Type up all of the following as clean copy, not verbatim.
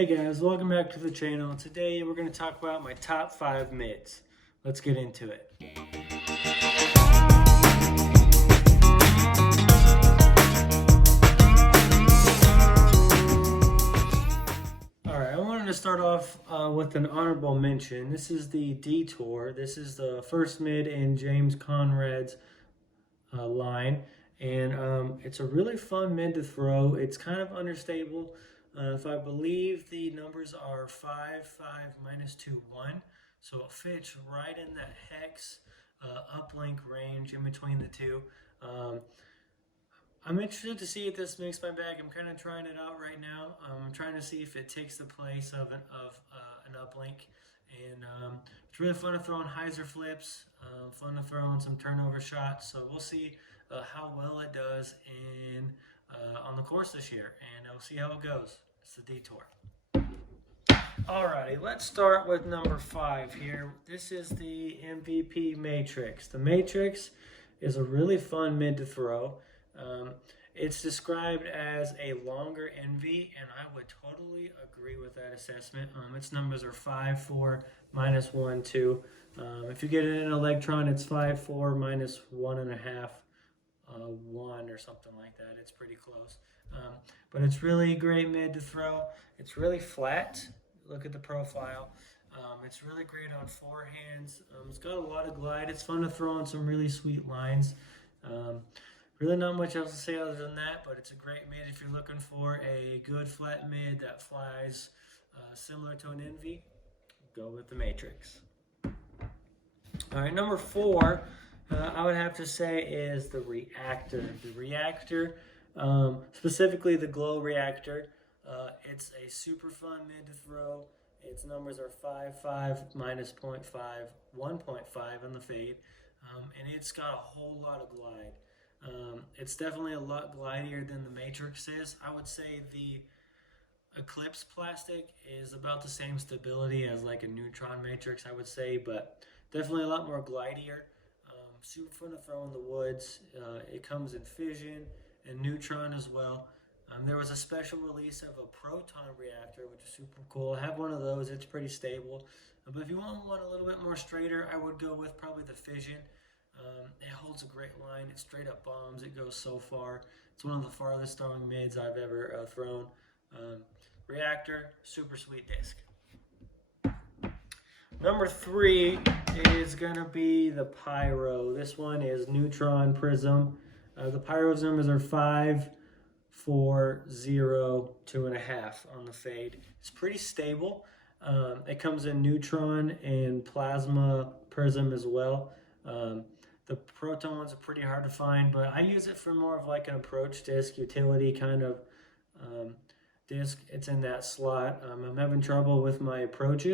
Hey guys, welcome back to the channel. Today we're going to talk about my top 5 mids. Let's get into it. Alright, I wanted to start off with an honorable mention. This is the Detour. This is the first mid in James Conrad's line. And it's a really fun mid to throw. It's kind of unstable. If I believe the numbers are 5, 5, -2, 1. So it fits right in that hex uplink range in between the two. I'm interested to see if this makes my bag. I'm kind of trying it out right now. I'm trying to see if it takes the place of an uplink. And it's really fun to throw in hyzer flips, fun to throw in some turnover shots. So we'll see how well it does on the course this year, and we'll see how it goes. It's the Detour. Alrighty, let's start with number 5 here. This is the MVP Matrix. The Matrix is a really fun mid to throw. It's described as a longer NV, and I would totally agree with that assessment. Its numbers are 5, 4, -1, 2. If you get it in an Electron, it's 5, 4, -1.5. 1 or something like that. It's pretty close. But it's really great mid to throw. It's really flat. Look at the profile. It's really great on forehands. It's got a lot of glide. It's fun to throw on some really sweet lines. Really not much else to say other than that, but it's a great mid if you're looking for a good flat mid that flies similar to an Envy. Go with the Matrix. All right, number 4, I would have to say is the Reactor. The Reactor, specifically the Glow Reactor. It's a super fun mid to throw. Its numbers are 5, 5, -0.5, 1.5 on the fade, and it's got a whole lot of glide. It's definitely a lot glidier than the Matrix is. I would say the Eclipse plastic is about the same stability as like a Neutron Matrix, I would say, but definitely a lot more glidier. Super fun to throw in the woods. It comes in Fission and Neutron as well. There was a special release of a Proton Reactor, which is super cool. I have one of those. It's pretty stable. But if you want one a little bit more straighter, I would go with probably the Fission. It holds a great line. It straight up bombs. It goes so far. It's one of the farthest throwing mids I've ever thrown. Reactor, super sweet disc. Number 3 is going to be the Pyro. This one is Neutron Prism. The Pyro's numbers are 5, 4, 0, 2.5 on the fade. It's pretty stable. It comes in Neutron and Plasma Prism as well. The Proton ones are pretty hard to find, but I use it for more of like an approach disc, utility kind of disc. It's in that slot. I'm having trouble with my approach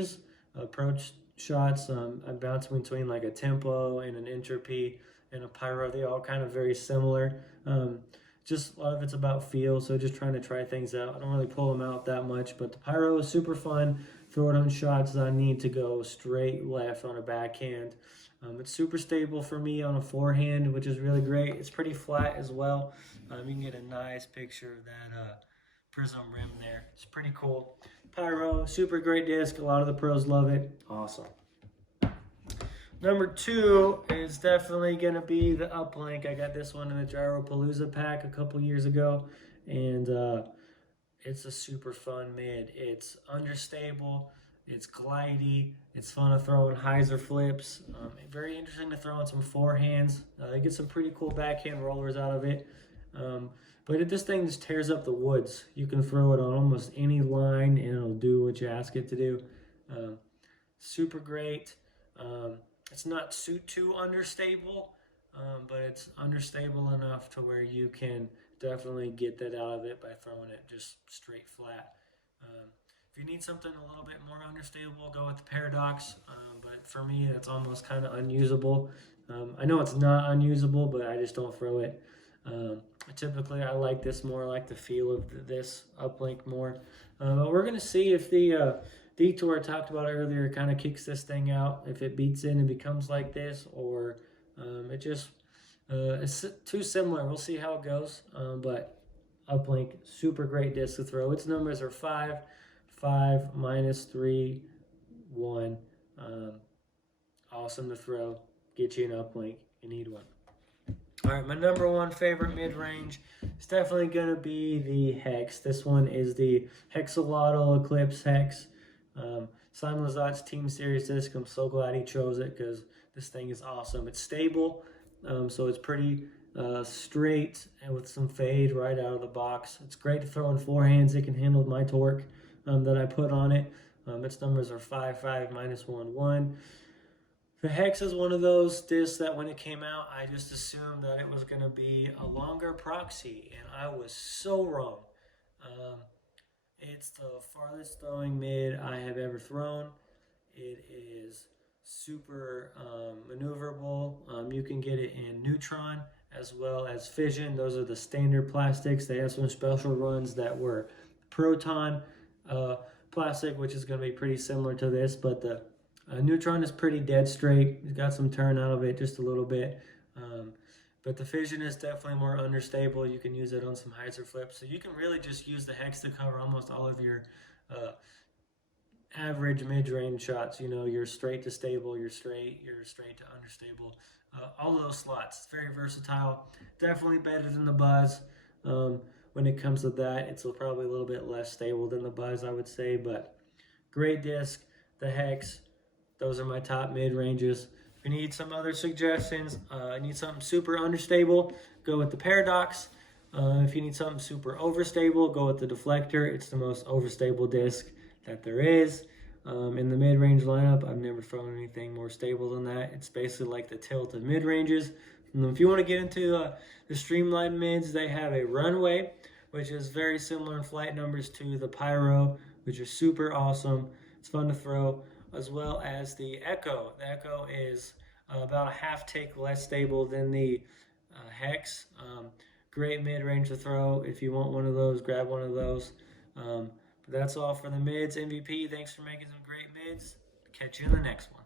shots. I'm bouncing between like a Tempo and an Entropy and a Pyro. They all kind of very similar. Just a lot of it's about feel, so just trying to try things out. I don't really pull them out that much, but the Pyro is super fun. Throw it on shots that I need to go straight left on a backhand. It's super stable for me on a forehand, which is really great. It's pretty flat as well. You can get a nice picture of that prism rim there. It's pretty cool. Pyro, super great disc. A lot of the pros love it. Awesome. Number 2 is definitely going to be the Uplink. I got this one in the Gyropalooza pack a couple years ago, and it's a super fun mid. It's understable. It's glidey. It's fun to throw in hyzer flips. Very interesting to throw in some forehands. You get some pretty cool backhand rollers out of it. But this thing just tears up the woods. You can throw it on almost any line, and it'll do what you ask it to do. Super great. It's not too understable, but it's understable enough to where you can definitely get that out of it by throwing it just straight flat. If you need something a little bit more understable, go with the Paradox, but for me, that's almost kind of unusable. I know it's not unusable, but I just don't throw it. Typically, I like this more, I like the feel of this Uplink more. But we're going to see if the Detour I talked about earlier kind of kicks this thing out, if it beats in and becomes like this, or it just it's too similar. We'll see how it goes. But Uplink, super great disc to throw. Its numbers are 5, 5, -3, 1. Awesome to throw. Get you an uplink. You need one. All right, my number one favorite mid-range is definitely going to be the Hex. This one is the Hexalotl Eclipse Hex. Simon Lazat's Team Series disc. I'm so glad he chose it because this thing is awesome. It's stable, so it's pretty straight and with some fade right out of the box. It's great to throw in forehands. It can handle my torque that I put on it. Its numbers are 5, 5, -1, 1. The Hex is one of those discs that when it came out, I just assumed that it was going to be a longer proxy, and I was so wrong. It's the farthest throwing mid I have ever thrown. It is super maneuverable. You can get it in Neutron as well as Fission. Those are the standard plastics. They have some special runs that were Proton plastic, which is going to be pretty similar to this, but the Neutron is pretty dead straight. It's got some turn out of it just a little bit. But the Fission is definitely more understable. You can use it on some hyzer flips. So you can really just use the Hex to cover almost all of your average mid-range shots. You know, your straight to stable, your straight to understable. All of those slots. It's very versatile. Definitely better than the Buzz. When it comes to that, it's probably a little bit less stable than the Buzz, I would say. But great disc, the Hex. Those are my top mid-ranges. If you need some other suggestions, need something super understable, go with the Paradox. If you need something super overstable, go with the Deflector. It's the most overstable disc that there is. In the mid-range lineup, I've never thrown anything more stable than that. It's basically like the Tilt of mid-ranges. If you want to get into the streamlined mids, they have a Runway, which is very similar in flight numbers to the Pyro, which is super awesome. It's fun to throw, as well as the Echo. The Echo is about a half tick less stable than the Hex. Great mid-range to throw. If you want one of those, grab one of those. But that's all for the mids. MVP, thanks for making some great mids. Catch you in the next one.